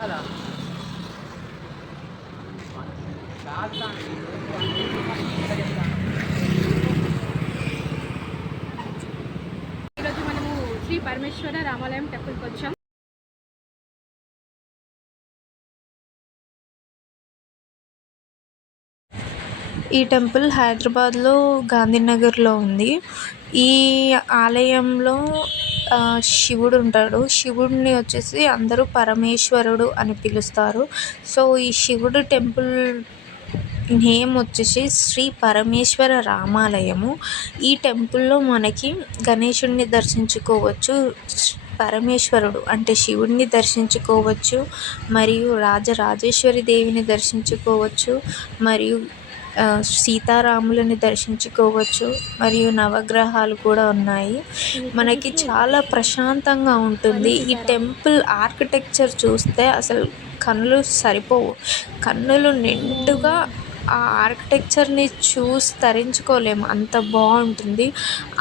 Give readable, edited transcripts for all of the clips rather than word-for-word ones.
కదా ఈరోజు మనము శ్రీ పరమేశ్వర రామాలయం టెంపుల్కి వచ్చాం. ఈ టెంపుల్ హైదరాబాద్లో గాంధీనగర్లో ఉంది. ఈ ఆలయంలో శివుడు ఉంటాడు. శివుడిని వచ్చేసి అందరూ పరమేశ్వరుడు అని పిలుస్తారు. సో ఈ శివుడు టెంపుల్ నేమ్ వచ్చేసి శ్రీ పరమేశ్వర రామాలయము. ఈ టెంపుల్లో మనకి గణేశుడిని దర్శించుకోవచ్చు, పరమేశ్వరుడు అంటే శివుడిని దర్శించుకోవచ్చు, మరియు రాజరాజేశ్వరి దేవిని దర్శించుకోవచ్చు, మరియు సీతారాములని దర్శించుకోవచ్చు, మరియు నవగ్రహాలు కూడా ఉన్నాయి. మనకి చాలా ప్రశాంతంగా ఉంటుంది. ఈ టెంపుల్ ఆర్కిటెక్చర్ చూస్తే అసలు కన్నులు సరిపోవు. కన్నులు నిండుగా ఆ ఆర్కిటెక్చర్ని చూసి తరించుకోలేము, అంత బాగుంటుంది.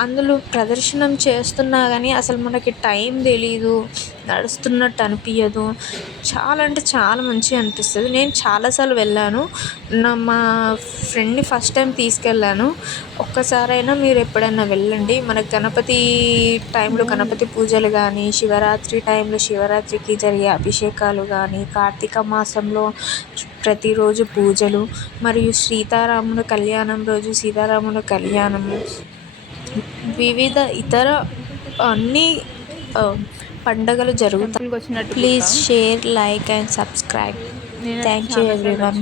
అందులో ప్రదర్శనం చేస్తున్నా కానీ అసలు మనకి టైం తెలీదు, నడుస్తున్నట్టు అనిపించదు. చాలా అంటే చాలా మంచిగా అనిపిస్తుంది. నేను చాలాసార్లు వెళ్ళాను. మా ఫ్రెండ్ని ఫస్ట్ టైం తీసుకెళ్ళాను. ఒక్కసారైనా మీరు ఎప్పుడైనా వెళ్ళండి. మన గణపతి టైంలో గణపతి పూజలు కానీ, శివరాత్రి టైంలో శివరాత్రికి జరిగే అభిషేకాలు కానీ, కార్తీక మాసంలో ప్రతిరోజు పూజలు, మరియు సీతారాముల కళ్యాణం రోజు సీతారాముల కళ్యాణము, వివిధ ఇతర అన్ని పండుగలు జరుగుతాయి. Please share, like and subscribe. Thank you everyone.